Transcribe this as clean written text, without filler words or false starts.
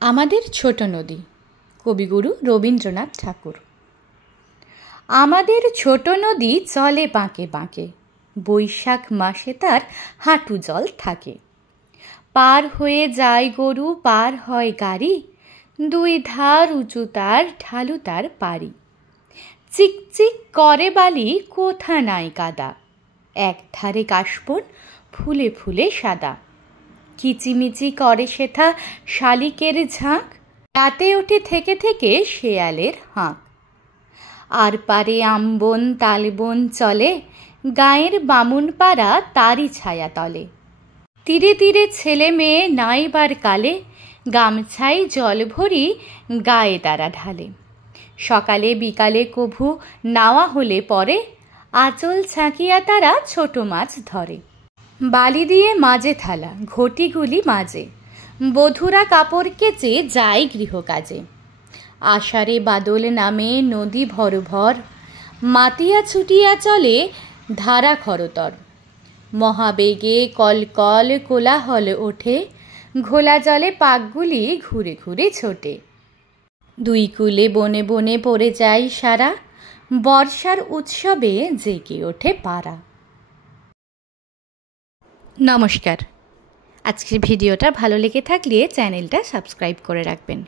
আমাদের ছোট নদী, কবিগুরু রবীন্দ্রনাথ ঠাকুর। আমাদের ছোট নদী চলে বাঁকে বাঁকে, বৈশাখ মাসে তার হাঁটু জল থাকে। পার হয়ে যায় গরু, পার হয় গাড়ি, দুই ধার উঁচু তার, ঢালু তার পাড়ি। চিকচিক করে বালি, কোথা নাই কাদা, এক ধারে কাশবন ফুলে ফুলে সাদা। কিচিমিচি করে সেথা শালিকের ঝাঁক, রাতে ওঠে থেকে থেকে শেয়ালের হাঁক। আর পারে আমবন তালবন চলে, গাঁয়ের বামুন পাড়া তারই ছায়া তলে। তীরে তীরে ছেলে মেয়ে নাইবার কালে, গামছায় জল ভরি গায়ে তারা ঢালে। সকালে বিকালে কভু নাওয়া হলে পরে, আঁচল ছাঁকিয়া তারা ছোট মাছ ধরে। বালি দিয়ে মাঝে থালা, ঘটিগুলি মাঝে, বধূরা কাপড় কেচে যায় গৃহকাজে। আষাঢ়ে বাদল নামে নদী ভর ভর, মাতিয়া ছুটিয়া চলে ধারা খরতর। মহাবেগে কলকল কোলাহল ওঠে, ঘোলা জলে পাকগুলি ঘুরে ঘুরে ছোটে। দুই কূলে বনে বনে পড়ে যায় সারা, বর্ষার উৎসবে জেগে ওঠে পাড়া। নমস্কার। আজকের ভিডিওটা ভালো লেগে থাকলে চ্যানেলটা সাবস্ক্রাইব করে রাখবেন।